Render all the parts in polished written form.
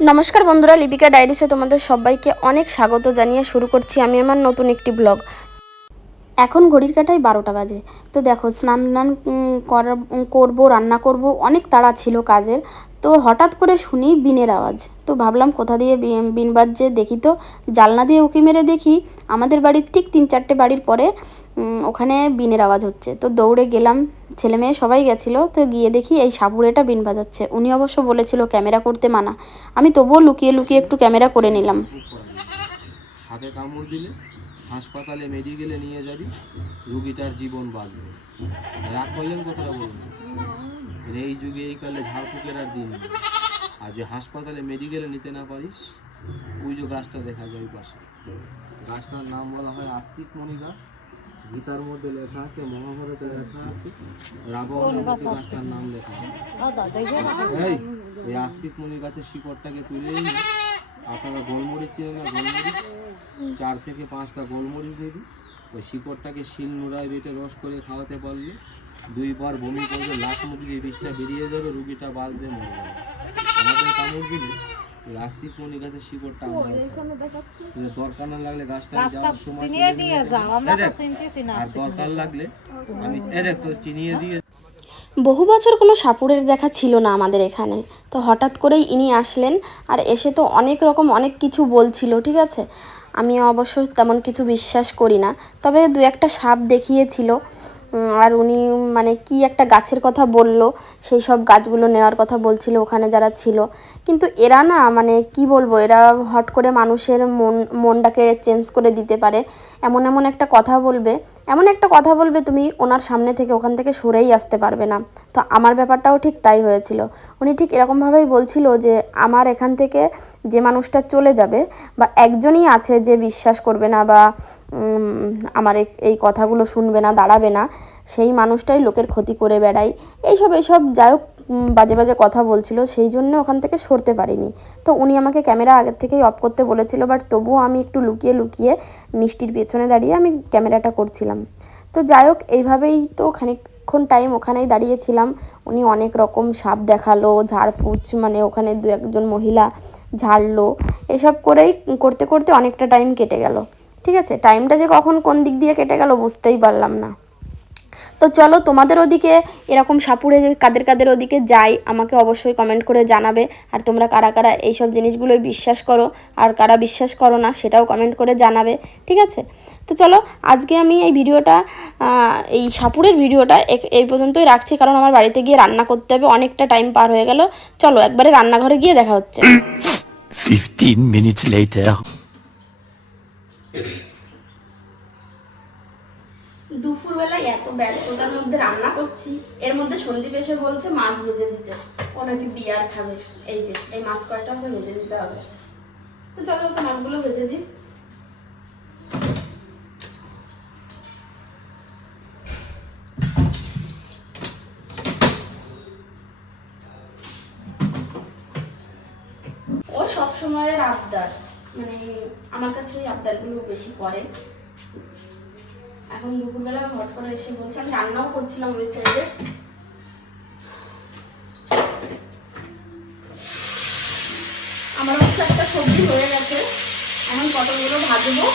নমস্কার বন্ধুরা, লিপিকা ডায়েরিসে তোমাদের সবাইকে অনেক স্বাগত জানিয়ে শুরু করছি আমি আমার নতুন একটি ব্লগ। এখন ঘড়ির কাঁটায় 12টা বাজে। তো দেখো, স্নান করবো, রান্না করব, অনেক তাড়া ছিল কাজের। তো হঠাৎ করে শুনি বিনের আওয়াজ। তো ভাবলাম কোথা দিয়ে বিন বাজছে দেখি। তো জানলা দিয়ে উঁকি মেরে দেখি আমাদের বাড়ির ঠিক 3-4টে বাড়ির পরে ওখানে বিনের আওয়াজ হচ্ছে। তো দৌড়ে গেলাম, ছেলে মেয়ে সবাই গেছিলো। তো গিয়ে দেখি এই সাপুড়েটা বিন বাজাচ্ছে। উনি অবশ্য বলেছিল ক্যামেরা করতে মানা, আমি তবুও লুকিয়ে লুকিয়ে একটু ক্যামেরা করে নিলাম। সাপে কামড় দিলে হাসপাতালে মেডিকেলে নিয়ে যাবি, রুগীটার জীবন বাঁচবে। রাগ করলেন কথাটা বলুন। এই যুগে এই কালে ঝাড়ফুঁকের আর দিন। আর যে হাসপাতালে মেডিকেলে নিতে না পারিস, ওই যে গাছটা দেখা যায় ওই পাশে, গাছটার নাম বলা হয় আস্তিক মণি গাছ। গীতার মধ্যে লেখা আছে, মহাভারতে লেখা আছে, রাবণের মধ্যে গাছটার নাম লেখা আছে। এই আস্তিক মণি গাছের শিকড়টাকে তুলে এনে আপনারা গোলমরিচ চেনে না, গোলমরিচ 4 থেকে 5টা গোলমরিচ দিবি। ওই শিকড়টাকে শিল নোড়ায় বেটে রস করে খাওয়াতে পারলে 2 বার বমি করবে, লাখ মুখ দিয়ে বিষটা বেরিয়ে যাবে, রুগীটা বাঁচবে, মরে যাবে। আমাদের কামড় দিলে আস্তিক মণি গাছের শিকড়টা দরকার না লাগলে গাছটা যাওয়ার সময় আর দরকার লাগলে আমি চিনিয়ে দিয়ে। বহু বছর কোনো সাপুড়ের দেখা ছিল না আমাদের এখানে। তো হঠাৎ করেই ইনি আসলেন, আর এসে তো অনেক রকম অনেক কিছু বলছিল। ঠিক আছে, আমি অবশ্য তেমন কিছু বিশ্বাস করি না, তবে 2-1টা সাপ দেখিয়েছিল। আর উনি মানে কি একটা গাছের কথা বলল, সেই সব গাছগুলো নেওয়ার কথা বলছিল ওখানে যারা ছিল। কিন্তু এরা না, মানে কি বলবো, এরা হট করে মানুষের মনটাকে চেঞ্জ করে দিতে পারে। এমন এমন একটা কথা বলবে, এমন একটা কথা বলবে, তুমি ওনার সামনে থেকে ওখান থেকে সরেই আসতে পারবে না। তো আমার ব্যাপারটাও ঠিক তাই হয়েছিল। উনি ঠিক এরকমভাবেই বলছিল যে আমার এখান থেকে যে মানুষটা চলে যাবে, বা একজনই আছে যে বিশ্বাস করবে না বা আমার এই কথাগুলো শুনবে না, দাঁড়াবে না, সেই মানুষটাই লোকের ক্ষতি করে বেড়ায়, এইসব যাই হোক বাজে বাজে কথা বলছিল। সেই জন্য ওখান থেকে সরতে পারিনি। তো উনি আমাকে ক্যামেরা আগের থেকেই অফ করতে বলেছিল, বাট তবুও আমি একটু লুকিয়ে লুকিয়ে মিষ্টির পেছনে দাঁড়িয়ে আমি ক্যামেরাটা করছিলাম। তো যাই হোক, এইভাবেই তো খানিকক্ষণ টাইম ওখানেই দাঁড়িয়েছিলাম। উনি অনেক রকম সাপ দেখালো, ঝাড়ফুঁচ, মানে ওখানে 2-1জন মহিলা ঝাড়লো, এসব করেই করতে করতে অনেকটা টাইম কেটে গেল। ঠিক আছে, টাইমটা যে কখন কোন দিক দিয়ে কেটে গেল বুঝতেই পারলাম না। তো চলো, তোমাদের ওদিকে এরকম সাপুড়ে কাদের কাদের ওদিকে যায় আমাকে অবশ্যই কমেন্ট করে জানাবে। আর তোমরা কারা কারা এইসব জিনিসগুলোই বিশ্বাস করো আর কারা বিশ্বাস করো না সেটাও কমেন্ট করে জানাবে। ঠিক আছে, তো চলো আজকে আমি এই ভিডিওটা, এই সাপুড়ের ভিডিওটা এই পর্যন্তই রাখছি, কারণ আমার বাড়িতে গিয়ে রান্না করতে হবে, অনেকটা টাইম পার হয়ে গেল। চলো একবারে রান্নাঘরে গিয়ে দেখা হচ্ছে। 15 minutes later. দুপুরবেলায় এত ব্যস্ততার মধ্যে রান্না করছি, এর মধ্যে সন্দীপ এসে বলছে মাছ ভেজে দিতে, ও নাকি বিয়ার খাবে। এই যে এই মাছ কয়টা ওকে ভেজে দিতে হবে। তো চলো ওকে মাছগুলো ভেজে দিই। ও সবসময়ের আবদার, মানে আমার কাছে ওই আবদারগুলো বেশি করে। এখন দুপুরবেলা হট করে এসে বলছে, আমি রান্নাও করছিলাম ওই সাইডে। আমার অবশ্য একটা সবজি হয়ে গেছে, এখন পটলগুলো ভাজবো।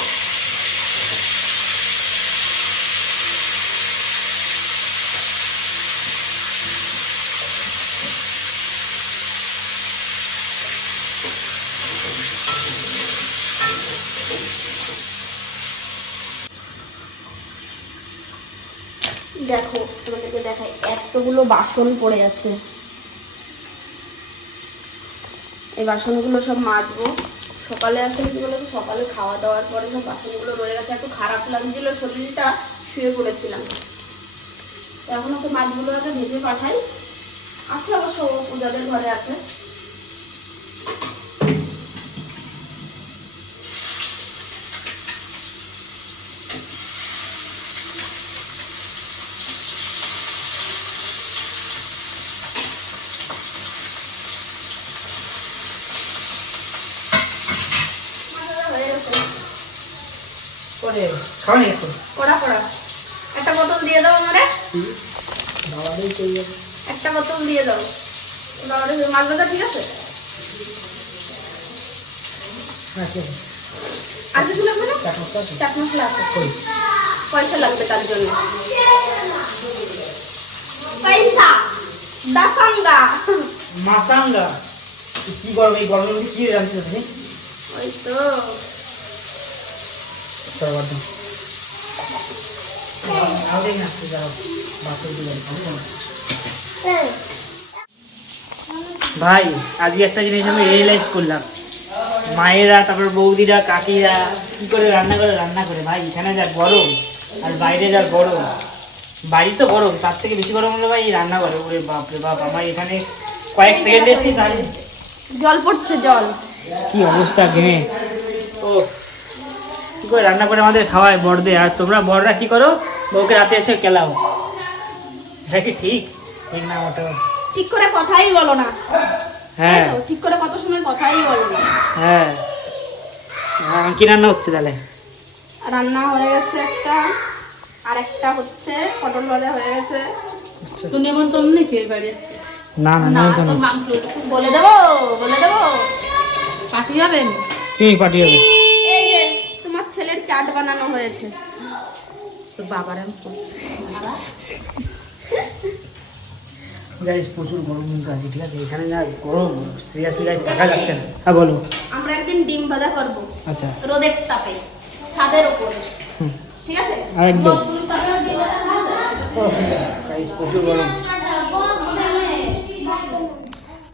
দেখো তোমাদেরকে দেখাই, এতগুলো বাসন পড়ে আছে। এই বাসনগুলো সব মাজবো। সকালে আসলে কি বলতো, সকালে খাওয়া দাওয়ার পরে সব বাসনগুলো রয়ে গেছে, একটু খারাপ লাগছিল, শরীরটা শুয়ে পড়েছিলাম। এখন ওকে মাছগুলো আগে ভেজে পাঠাই। আছে অবশ্য পূজাদের ঘরে আছে। একটা বোতল দিয়ে দাও আমারে, একটা বোতল দিয়ে দাও। মাছ ভাজা ঠিক আছে। আজকে ছিল না চাট মশলা আছে পয়সা লাগবে তার জন্য পয়সা দাসাঙ্গা মাসাঙ্গা কি গরম এই গরমের মধ্যে কি রাঁধছো তুমি ওই তো ভাই আজকে একটা জিনিস আমি রিয়েলাইজ করলাম, মায়েরা তারপর বৌদিরা কাকিরা কি করে রান্না করে ভাই, এখানে যা গরম আর বাইরে যা গরম, বাড়ি তো গরম তার থেকে বেশি গরম হলো ভাই রান্না করে। ওরে বাপরে বাপ, আমার এখানে কয়েক সেকেন্ড এসেছি তার জল পড়ছে জল কি অবস্থা ঘেমে। ও কি করে রান্না করে আমাদের খাওয়ায় বড়দের, আর তোমরা বড়রা কি করো, বউকে রাতে এসে কেলাও, এটা কি ঠিক? ঠিক না ওটা। ঠিক করে কথাই বলো না। হ্যাঁ তাই তো, ঠিক করে কত সময় কথাই বলো না। হ্যাঁ কি রান্না হচ্ছে তাহলে? রান্না হয়ে গেছে একটা, আর একটা হচ্ছে পটল ভাজা হয়ে গেছে। তো নেমন্তন্ন নাকি এই বাড়ি? না না না তো মাংস বলে দেবো পার্টি হবেন? কি পার্টি হবে? এই যে তোমার ছেলের চাট বানানো হয়েছে। তো বাবার গাইস প্রচুর গরম কিন্তু আছে, ঠিক আছে এখানে যা গরম সিরিয়াসলি গাইস থাকা যাচ্ছে না। হ্যাঁ বলো। আমরা একদিন ডিম ভাজা করবো আচ্ছা রোদের তাপে ছাদের উপরে, হুম, ঠিক আছে? একদম গাইস প্রচুর গরম।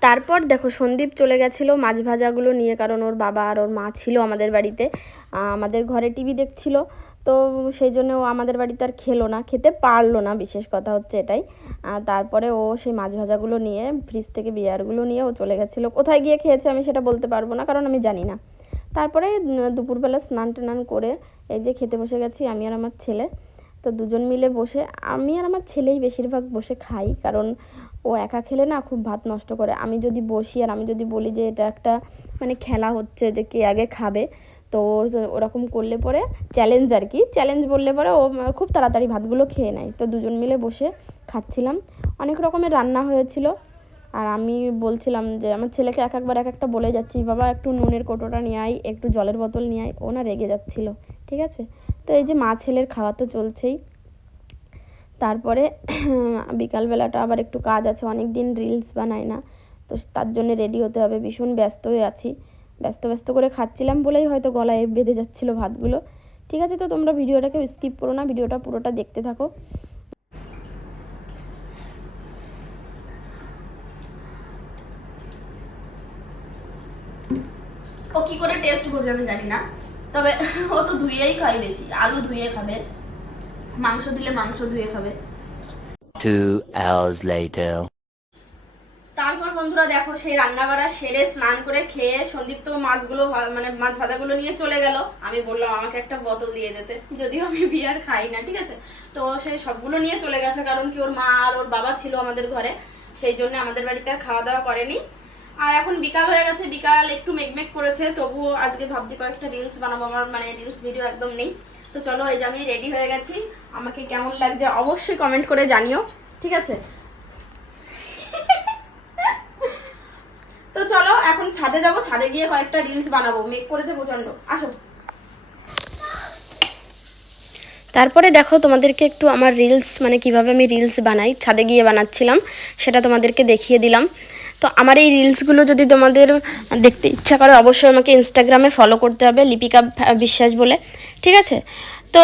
তারপর দেখো সন্দীপ চলে গেছিলো মাছ ভাজাগুলো নিয়ে, কারণ ওর বাবা আর ওর মা ছিল আমাদের বাড়িতে, আমাদের ঘরে টিভি দেখছিল, তো সেই জন্য ও আমাদের বাড়িতে আর খেলো না, খেতে পারলো না, বিশেষ কথা হচ্ছে এটাই। তারপরে ও সেই মাছ ভাজাগুলো নিয়ে ফ্রিজ থেকে বিয়ারগুলো নিয়ে ও চলে গেছিলো। কোথায় গিয়ে খেয়েছে আমি সেটা বলতে পারবো না, কারণ আমি জানি না। তারপরে দুপুরবেলা স্নান টান করে এই যে খেতে বসে গেছি আমি আর আমার ছেলে। তো দুজন মিলে বসে, আমি আর আমার ছেলেই বেশিরভাগ বসে খাই, কারণ ও একা খেলে না খুব ভাত নষ্ট করে। আমি যদি বসি আর আমি যদি বলি যে এটা একটা মানে খেলা হচ্ছে যে কে আগে খাবে, তো ওরকম করলে পরে চ্যালেঞ্জ আর কি, চ্যালেঞ্জ বললে পরে ও খুব তাড়াতাড়ি ভাতগুলো খেয়ে নেয়। তো দুজন মিলে বসে খাচ্ছিলাম, অনেক রকমের রান্না হয়েছিল। আর আমি বলছিলাম যে আমার ছেলেকে এক একবার এক একটা বলে যাচ্ছি, বাবা একটু নুনের কৌটোটা নিয়ে আয়, একটু জলের বোতল নিয়ে আয়, ও না রেগে যাচ্ছিল, ঠিক আছে? তো এই যে মা ছেলের খাওয়া তো চলছেই। তারপরে বিকালবেলাটা আবার একটু কাজ আছে, অনেক দিন রিলস বানাই না, তো তার জন্য রেডি হতে হবে, ভীষণ ব্যস্ত হয়ে আছি। ব্যস্ত করে খাচ্ছিলাম বলেই হয়তো গলায় বেঁধে যাচ্ছিলো ভাতগুলো, ঠিক আছে? তো তোমরা ভিডিওটাকে স্কিপ করো না, ভিডিওটা পুরোটা দেখতে থাকো। ও কি করে টেস্ট বোঝে আমি জানি না, তবে ও তো ধুয়েই খায় বেশি, আলু ধুয়ে খাবে, মাংস দিলে মাংস ধুয়ে খাবে। 2 hours later. তারপর বন্ধুরা দেখো সেই রান্না বাড়া সেরে স্নান করে খেয়ে সন্দীপ তো মাছগুলো মানে মাছ ভাজাগুলো নিয়ে চলে গেল। আমি বললাম আমাকে একটা বোতল দিয়ে যেতে, যদিও আমি বিয়ার খাই না, ঠিক আছে? তো সে সবগুলো নিয়ে চলে গেছে, কারণ কি ওর মা আর ওর বাবা ছিল আমাদের ঘরে, সেই জন্য আমাদের বাড়িতে আর খাওয়া দাওয়া করেনি। আর এখন বিকাল হয়ে গেছে, বিকাল একটু মেঘমেঘ করেছে, তবুও আজকে ভাবছি কয়েকটা রিলস বানাবো, আমার মানে রিলস ভিডিও একদম নেই। তো চলো এই যে আমি রেডি হয়ে গেছি, আমাকে কেমন লাগছে অবশ্যই কমেন্ট করে জানিও, ঠিক আছে? তো চলো এখন ছাদে যাব, ছাদে গিয়ে কয়েকটা রিলস বানাবো, মেঘ করেছে প্রচন্ড, আসো। তারপরে দেখো তোমাদেরকে একটু আমার রিলস মানে কিভাবে আমি রিলস বানাই ছাদে গিয়ে বানাচ্ছিলাম, সেটা তোমাদেরকে দেখিয়ে দিলাম। তো আমার এই রিলসগুলো যদি তোমাদের দেখতে ইচ্ছা করে অবশ্যই আমাকে ইনস্টাগ্রামে ফলো করতে হবে, লিপিকা বিশ্বাস বলে, ঠিক আছে? তো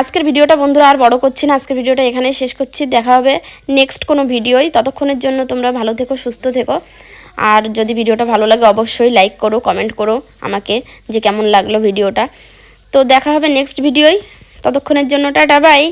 আজকের ভিডিওটা বন্ধুরা আর বড় করছি না, আজকের ভিডিওটা এখানেই শেষ করছি। দেখা হবে নেক্সট কোনো ভিডিওই, ততক্ষণের জন্য তোমরা ভালো থেকো, সুস্থ থেকো। আর যদি ভিডিওটা ভালো লাগে অবশ্যই লাইক করো, কমেন্ট করো আমাকে যে কেমন লাগলো ভিডিওটা। তো দেখা হবে নেক্সট ভিডিওই, ততক্ষণের জন্য টাটা বাই।